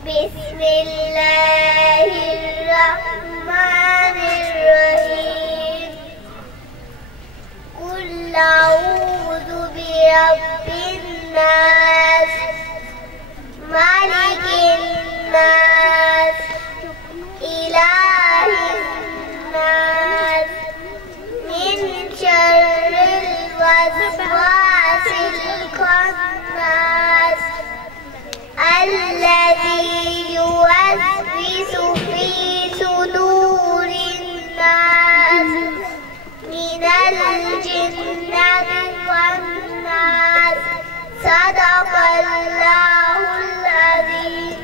بسم الله الرحمن الرحيم. قل أعوذ برب الناس، ملك الناس، إله الناس، من شر الوسواس الخناس الذي يوسوس في صدور الناس من الجنة والناس. صدق الله العظيم.